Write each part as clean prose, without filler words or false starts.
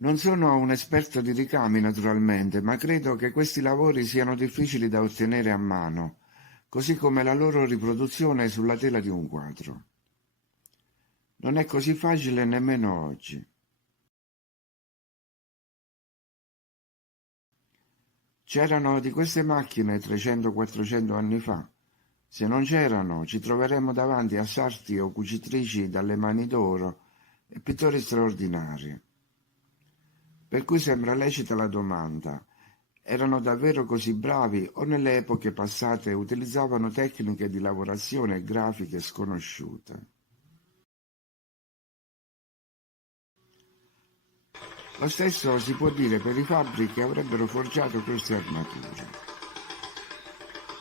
Non sono un esperto di ricami, naturalmente, ma credo che questi lavori siano difficili da ottenere a mano, così come la loro riproduzione sulla tela di un quadro. Non è così facile nemmeno oggi. C'erano di queste macchine 300-400 anni fa. Se non c'erano, ci troveremmo davanti a sarti o cucitrici dalle mani d'oro e pittori straordinari. Per cui sembra lecita la domanda: erano davvero così bravi o nelle epoche passate utilizzavano tecniche di lavorazione e grafiche sconosciute? Lo stesso si può dire per i fabbri che avrebbero forgiato queste armature.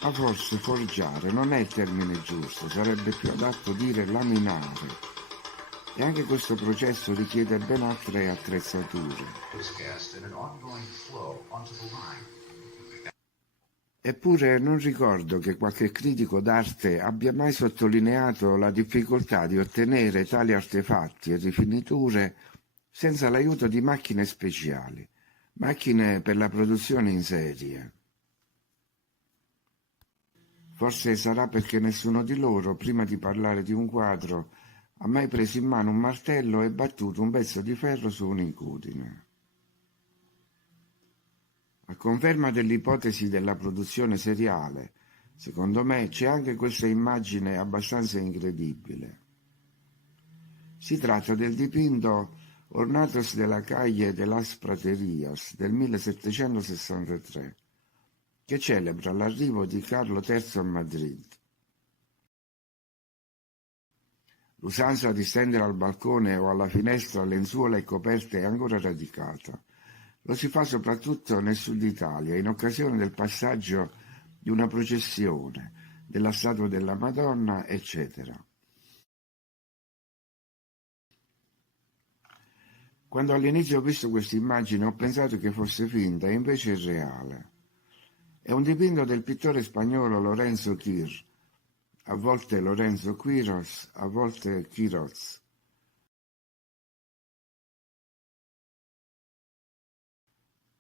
Ma forse forgiare non è il termine giusto, sarebbe più adatto dire laminare. E anche questo processo richiede ben altre attrezzature. Eppure non ricordo che qualche critico d'arte abbia mai sottolineato la difficoltà di ottenere tali artefatti e rifiniture senza l'aiuto di macchine speciali, macchine per la produzione in serie. Forse sarà perché nessuno di loro, prima di parlare di un quadro, ha mai preso in mano un martello e battuto un pezzo di ferro su un'incudine. A conferma dell'ipotesi della produzione seriale, secondo me c'è anche questa immagine abbastanza incredibile. Si tratta del dipinto Ornatos de la Calle de las Praterias del 1763, che celebra l'arrivo di Carlo III a Madrid. L'usanza di stendere al balcone o alla finestra lenzuola e coperte è ancora radicata. Lo si fa soprattutto nel sud Italia, in occasione del passaggio di una processione, della statua della Madonna, eccetera. Quando all'inizio ho visto questa immagine ho pensato che fosse finta e invece è reale. È un dipinto del pittore spagnolo Lorenzo Quir, a volte Lorenzo Quiros, a volte Quiroz.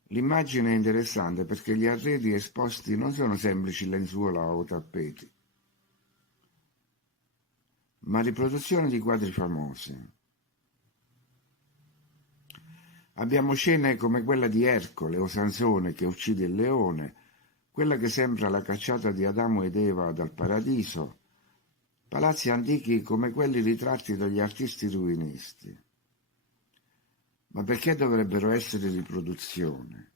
L'immagine è interessante perché gli arredi esposti non sono semplici lenzuola o tappeti, ma riproduzioni di quadri famosi. Abbiamo scene come quella di Ercole o Sansone che uccide il leone, quella che sembra la cacciata di Adamo ed Eva dal paradiso, palazzi antichi come quelli ritratti dagli artisti ruinisti. Ma perché dovrebbero essere riproduzioni?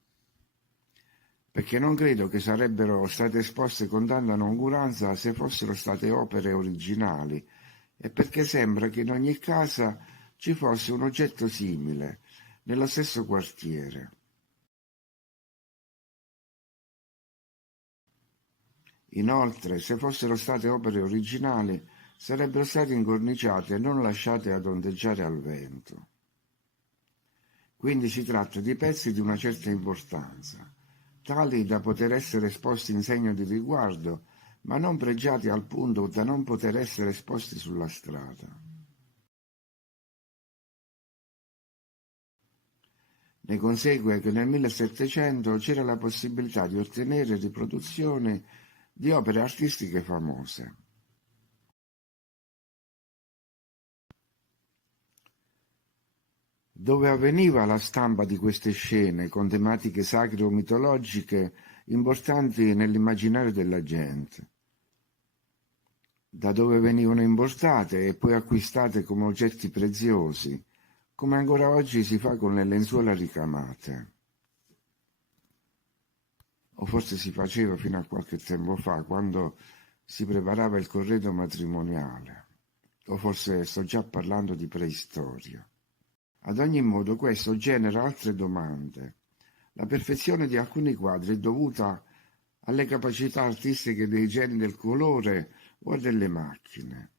Perché non credo che sarebbero state esposte con tanta noncuranza se fossero state opere originali, e perché sembra che in ogni casa ci fosse un oggetto simile, nello stesso quartiere. Inoltre, se fossero state opere originali, sarebbero state incorniciate e non lasciate ad ondeggiare al vento. Quindi si tratta di pezzi di una certa importanza, tali da poter essere esposti in segno di riguardo, ma non pregiati al punto da non poter essere esposti sulla strada. Ne consegue che nel 1700 c'era la possibilità di ottenere riproduzioni di opere artistiche famose. Dove avveniva la stampa di queste scene con tematiche sacre o mitologiche importanti nell'immaginario della gente, da dove venivano importate e poi acquistate come oggetti preziosi, come ancora oggi si fa con le lenzuola ricamate. O forse si faceva fino a qualche tempo fa, quando si preparava il corredo matrimoniale. O forse sto già parlando di preistoria. Ad ogni modo questo genera altre domande. La perfezione di alcuni quadri è dovuta alle capacità artistiche dei geni del colore o delle macchine.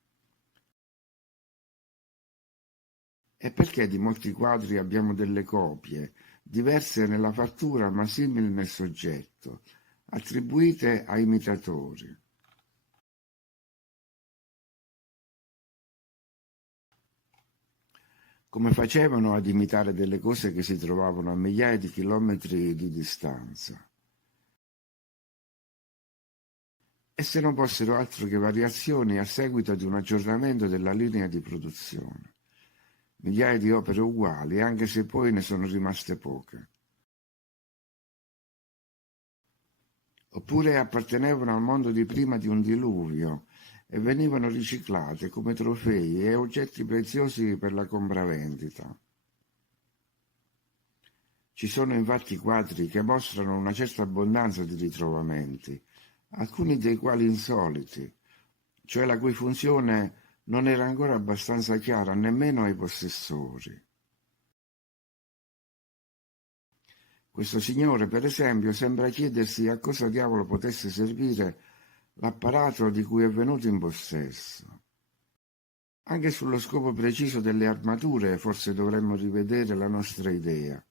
E perché di molti quadri abbiamo delle copie, diverse nella fattura ma simili nel soggetto, attribuite a imitatori? come facevano ad imitare delle cose che si trovavano a migliaia di chilometri di distanza. Esse non fossero altro che variazioni a seguito di un aggiornamento della linea di produzione. Migliaia di opere uguali, anche se poi ne sono rimaste poche. Oppure appartenevano al mondo di prima di un diluvio e venivano riciclate come trofei e oggetti preziosi per la compravendita. Ci sono infatti quadri che mostrano una certa abbondanza di ritrovamenti, alcuni dei quali insoliti, cioè la cui funzione non era ancora abbastanza chiara nemmeno ai possessori. Questo signore, per esempio, sembra chiedersi a cosa diavolo potesse servire l'apparato di cui è venuto in possesso. Anche sullo scopo preciso delle armature forse dovremmo rivedere la nostra idea.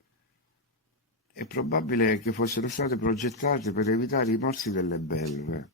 È probabile che fossero state progettate per evitare i morsi delle belve.